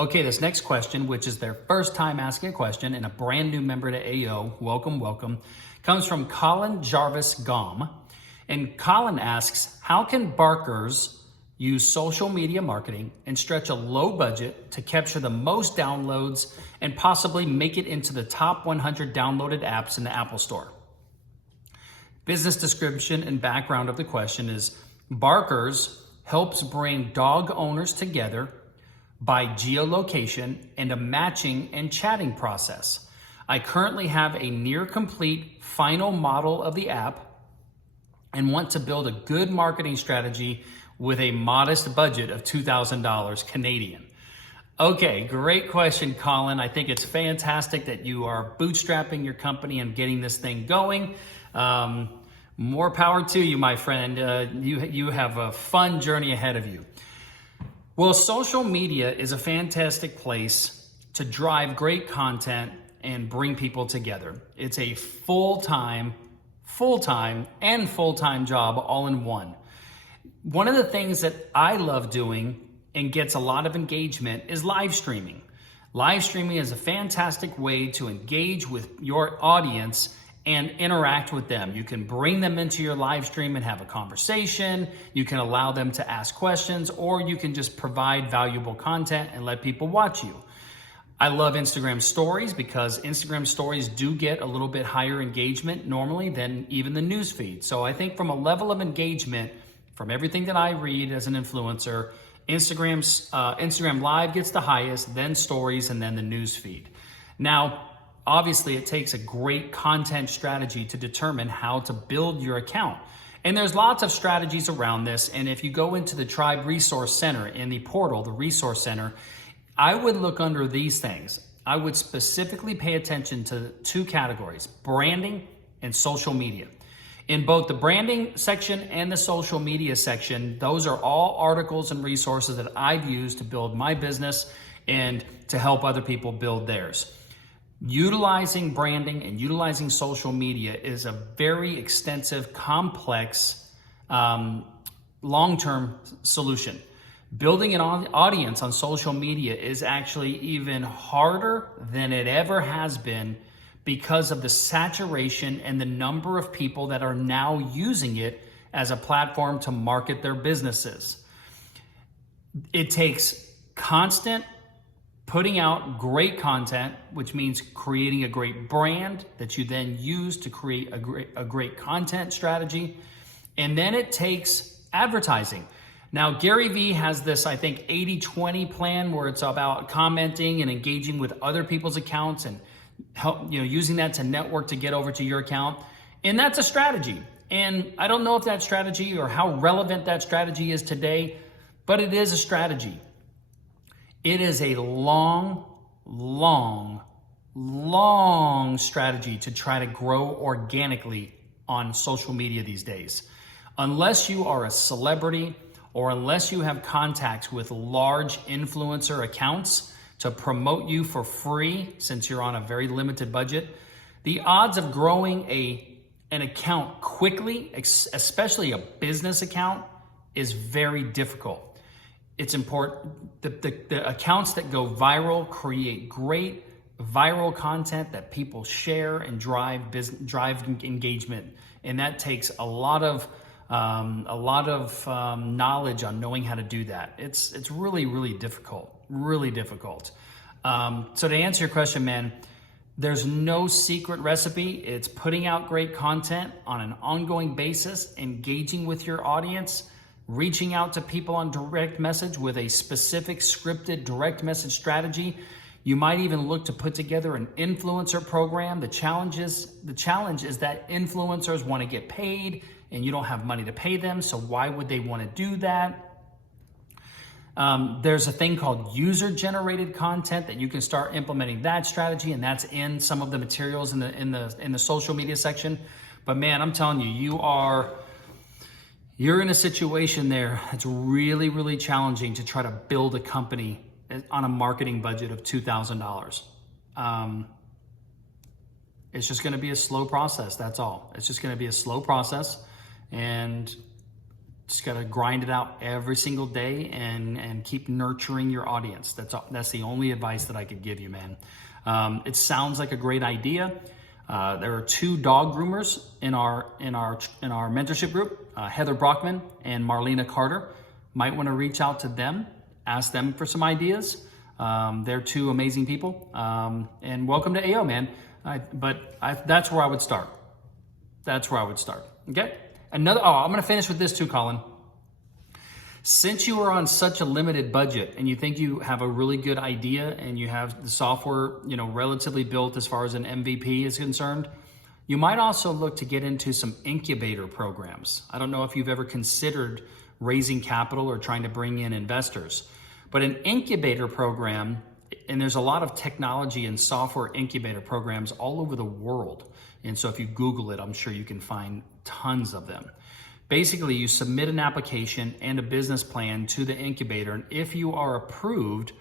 Okay, this next question, which is their first time asking a question and a brand new member to AO, welcome, comes from Colin Jarvis-Gaum. And Colin asks, how can Barkers use social media marketing and stretch a low budget to capture the most downloads and possibly make it into the top 100 downloaded apps in the Apple Store? Business description and background of the question is Barkers helps bring dog owners together by geolocation and a matching and chatting process. I currently have a near complete final model of the app and want to build a good marketing strategy with a modest budget of $2,000 Canadian. Okay, great question, Colin. I think it's fantastic that you are bootstrapping your company and getting this thing going. More power to you, my friend. You have a fun journey ahead of you. Well, social media is a fantastic place to drive great content and bring people together. It's a full-time job all in one. One of the things that I love doing and gets a lot of engagement is live streaming. Live streaming is a fantastic way to engage with your audience and interact with them. You can bring them into your live stream and have a conversation. You can allow them to ask questions, or you can just provide valuable content and let people watch you. I love Instagram stories because Instagram stories do get a little bit higher engagement normally than even the news feed. So I think from a level of engagement, from everything that I read as an influencer, Instagram Live gets the highest, then stories, and then the news feed. Now, obviously, it takes a great content strategy to determine how to build your account. And there's lots of strategies around this. And if you go into the Tribe Resource Center in the portal, the Resource Center, I would look under these things. I would specifically pay attention to two categories, branding and social media. In both the branding section and the social media section, those are all articles and resources that I've used to build my business and to help other people build theirs. Utilizing branding and utilizing social media is a very extensive, complex, long-term solution. Building an audience on social media is actually even harder than it ever has been because of the saturation and the number of people that are now using it as a platform to market their businesses. It takes constant putting out great content, which means creating a great brand that you then use to create a great content strategy. And then it takes advertising. Now, Gary Vee has this, I think, 80-20 plan where it's about commenting and engaging with other people's accounts and using that to network to get over to your account. And that's a strategy. And I don't know if that strategy or how relevant that strategy is today, but it is a strategy. It is a long strategy to try to grow organically on social media these days. Unless you are a celebrity or unless you have contacts with large influencer accounts to promote you for free, since you're on a very limited budget, the odds of growing an account quickly, especially a business account, is very difficult. It's important. The accounts that go viral create great viral content that people share and drive engagement, and that takes a lot of knowledge on knowing how to do that. It's really difficult. So to answer your question, man, there's no secret recipe. It's putting out great content on an ongoing basis, engaging with your audience, reaching out to people on direct message with a specific scripted direct message strategy. You might even look to put together an influencer program. The challenge is that influencers want to get paid and you don't have money to pay them. So why would they want to do that? There's a thing called user-generated content that you can start implementing that strategy, and that's in some of the materials in the social media section. But man, I'm telling you, you're in a situation there that's really challenging to try to build a company on a marketing budget of $2,000. It's just going to be a slow process. That's all. It's just going to be a slow process, and Just got to grind it out every single day and keep nurturing your audience. That's the only advice that I could give you, man. It sounds like a great idea. There are 2 dog groomers in our mentorship group, Heather Brockman and Marlena Carter. Might want to reach out to them, ask them for some ideas. They're 2 amazing people. And welcome to AO, man. That's where I would start. That's where I would start. Okay. I'm going to finish with this too, Colin. Since you are on such a limited budget and you think you have a really good idea and you have the software, relatively built as far as an MVP is concerned, you might also look to get into some incubator programs. I don't know if you've ever considered raising capital or trying to bring in investors, but an incubator program, and there's a lot of technology and software incubator programs all over the world. And so if you Google it, I'm sure you can find tons of them. Basically, you submit an application and a business plan to the incubator, and if you are approved,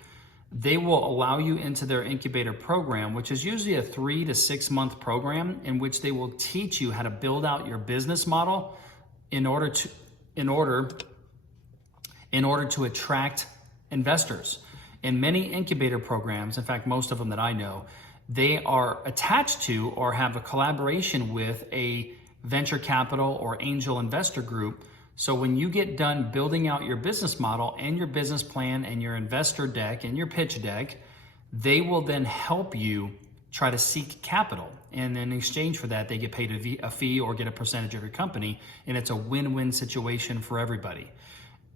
they will allow you into their incubator program, which is usually a 3 to 6 month program in which they will teach you how to build out your business model in order to attract investors. In many incubator programs, in fact, most of them that I know, they are attached to or have a collaboration with a venture capital or angel investor group. So when you get done building out your business model and your business plan and your investor deck and your pitch deck, they will then help you try to seek capital. And in exchange for that, they get paid a fee or get a percentage of your company. And it's a win-win situation for everybody.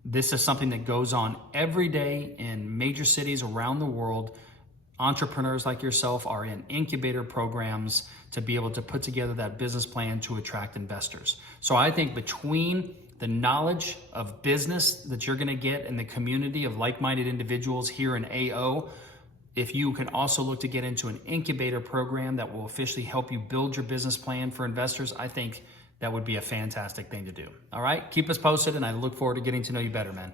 This is something that goes on every day in major cities around the world. Entrepreneurs like yourself are in incubator programs to be able to put together that business plan to attract investors. So I think between the knowledge of business that you're going to get in the community of like-minded individuals here in AO, if you can also look to get into an incubator program that will officially help you build your business plan for investors, I think that would be a fantastic thing to do. All right, keep us posted, and I look forward to getting to know you better, man.